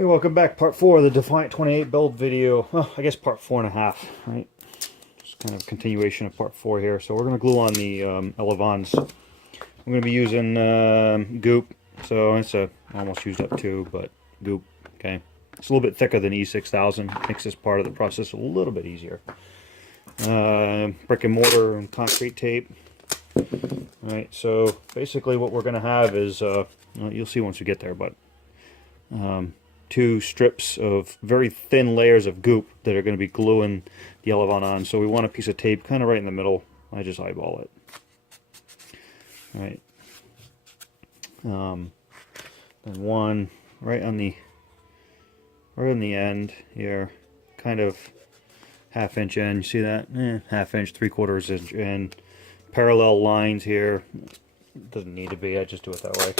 Hey, welcome back. Part 4 of the Defiant 28 build video. Well, I guess part 4.5, right? Just kind of a continuation of part 4 here. So we're going to glue on the elevons. I'm going to be using Goop. So it's almost used up too, but Goop, okay. It's a little bit thicker than E6000. Makes this part of the process a little bit easier. Brick and mortar and concrete tape. Alright, so basically what we're going to have is, well, you'll see once we get there, but 2 strips of very thin layers of goop that are going to be gluing the elevon on. So we want a piece of tape kind of right in the middle. I just eyeball it. All right. And one right on the end here, kind of half-inch in. You see that? Half-inch, 3/4 inch in. Parallel lines here. It doesn't need to be. I just do it that way.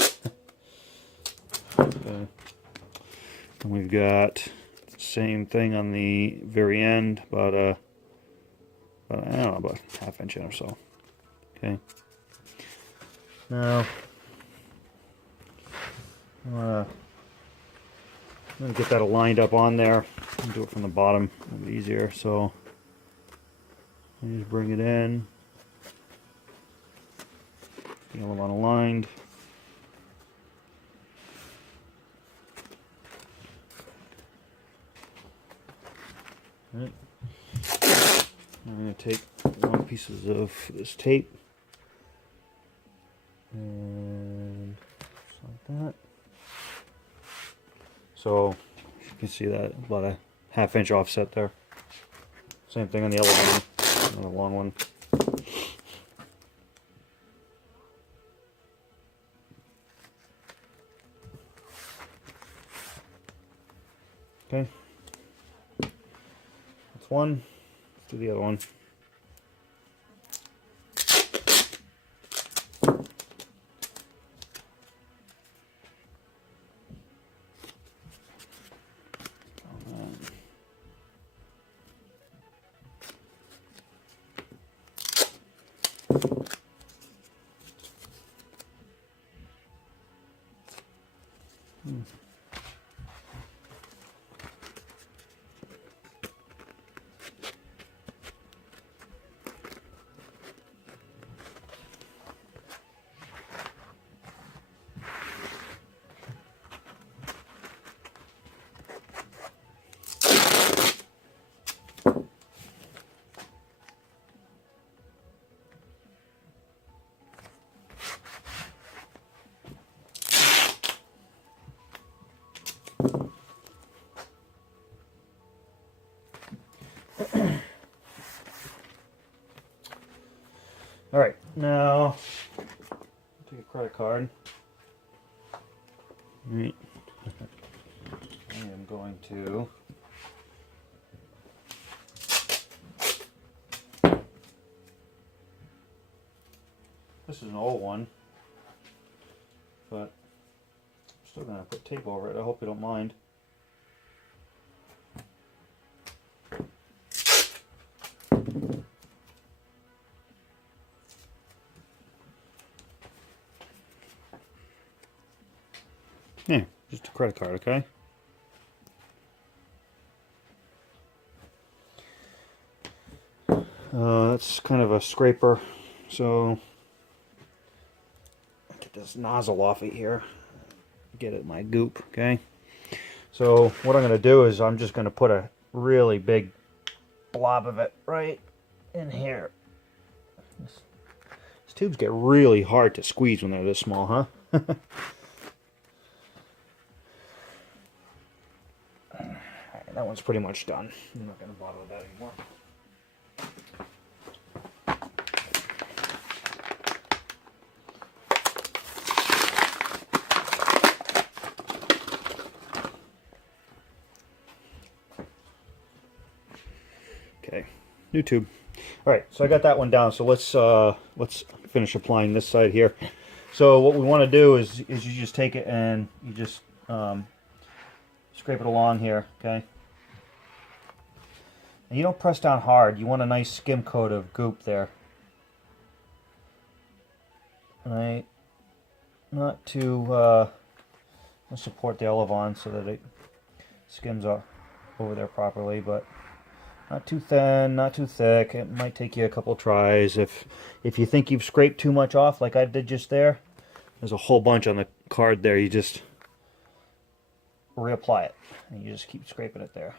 Okay. And we've got the same thing on the very end, about I don't know, about half-inch in or so. Okay. Now, I'm going to get that aligned up on there. I'll do it from the bottom, a little bit easier. So, I just bring it in. The elevon aligned. Right. I'm going to take 1 pieces of this tape and just like that. So you can see that about a half-inch offset there. Same thing on the elevon, another long one. Okay. One, let's do the other one. All right, now take a credit card. All right. I am going to this is an old one, but I'm still going to put tape over it. I hope you don't mind. Yeah, just a credit card, okay? That's kind of a scraper, so get this nozzle off it here. Get it my goop, okay? So what I'm going to do is I'm just going to put a really big blob of it right in here. These tubes get really hard to squeeze when they're this small, huh? That one's pretty much done. I'm not going to bother with that anymore. Okay, new tube. All right, so I got that one down. So let's finish applying this side here. So what we want to do is you just take it and you just scrape it along here, okay? And you don't press down hard. You want a nice skim coat of goop there. All right, not to support the elevon so that it skins are over there properly, but not too thin, not too thick. It might take you a couple tries. If you think you've scraped too much off, like I did just there, there's a whole bunch on the card there. You just reapply it, and you just keep scraping it there.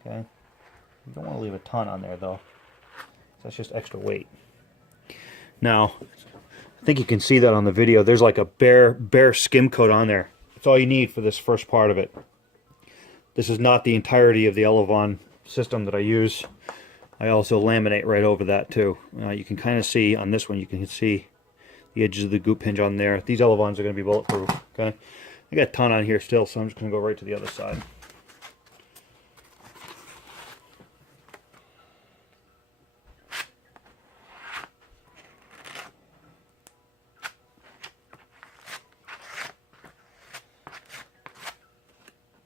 Okay. You don't want to leave a ton on there though. That's just extra weight. Now, I think you can see that on the video. There's like a bare skim coat on there. That's all you need for this first part of it. This is not the entirety of the Elevon system that I use. I also laminate right over that too. You can kind of see on this one, you can see the edges of the Goop hinge on there. These Elevons are going to be bulletproof. Okay, I got a ton on here still, so I'm just going to go right to the other side.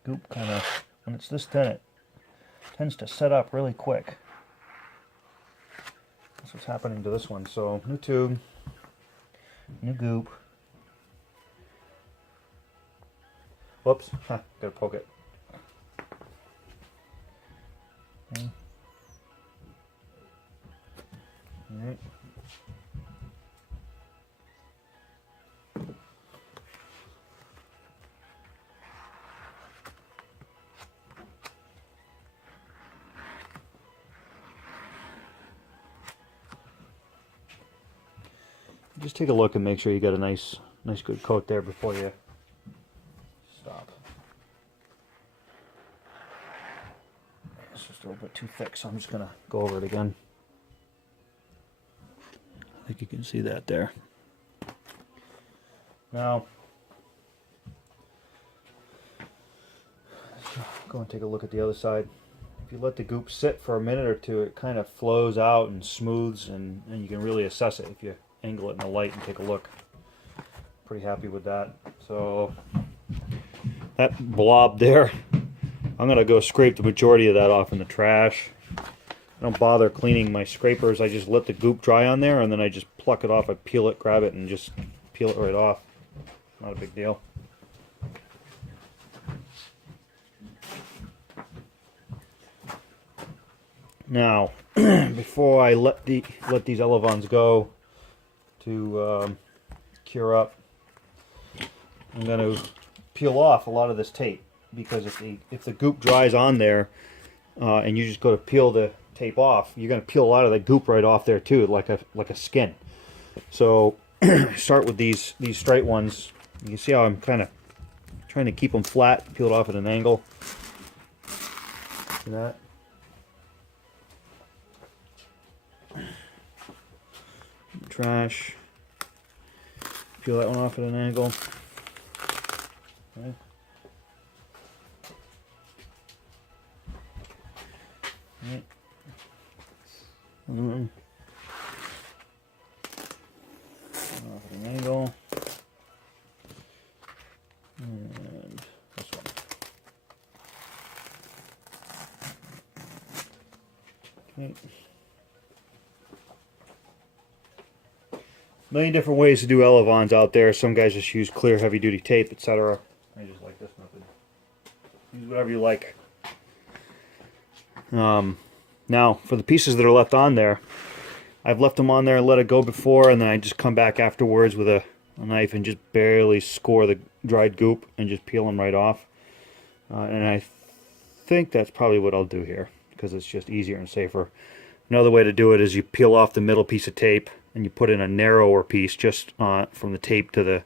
Goop kind of, when it's this thin, it tends to set up really quick. That's what's happening to this one. So, new tube, new Goop. Whoops, gotta poke it. Okay. All right. Just take a look and make sure you got a nice good coat there before you stop. It's just a little bit too thick, so I'm just gonna go over it again. I think you can see that there. Now, let's go and take a look at the other side. If you let the Goop sit for a minute or two, it kind of flows out and smooths, and you can really assess it if you angle it in the light and take a look. Pretty happy with that. So that blob there, I'm gonna go scrape the majority of that off in the trash. I don't bother cleaning my scrapers. I just let the Goop dry on there, and then I just pluck it off. I peel it, grab it, and just peel it right off. Not a big deal. Now, before I let these Elevons go to cure up, I'm going to peel off a lot of this tape, because if the Goop dries on there and you just go to peel the tape off, you're going to peel a lot of the Goop right off there too, like a skin. So start with these straight ones. You can see how I'm kind of trying to keep them flat, peel it off at an angle. See that? Trash. Peel that one off at an angle. Okay. Right. Off at an angle. And this one. Okay. Million different ways to do Elevons out there. Some guys just use clear heavy-duty tape, etc. I just like this method. Use whatever you like. Now, for the pieces that are left on there, I've left them on there and let it go before, and then I just come back afterwards with a knife and just barely score the dried Goop and just peel them right off. And I think that's probably what I'll do here, because it's just easier and safer. Another way to do it is you peel off the middle piece of tape and you put in a narrower piece just from the tape to the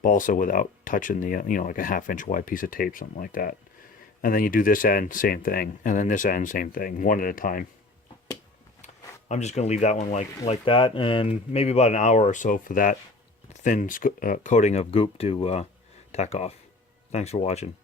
balsa without touching the, like a 1/2 inch wide piece of tape, something like that. And then you do this end, same thing. And then this end, same thing, one at a time. I'm just going to leave that one like that, and maybe about an hour or so for that thin coating of Goop to tack off. Thanks for watching.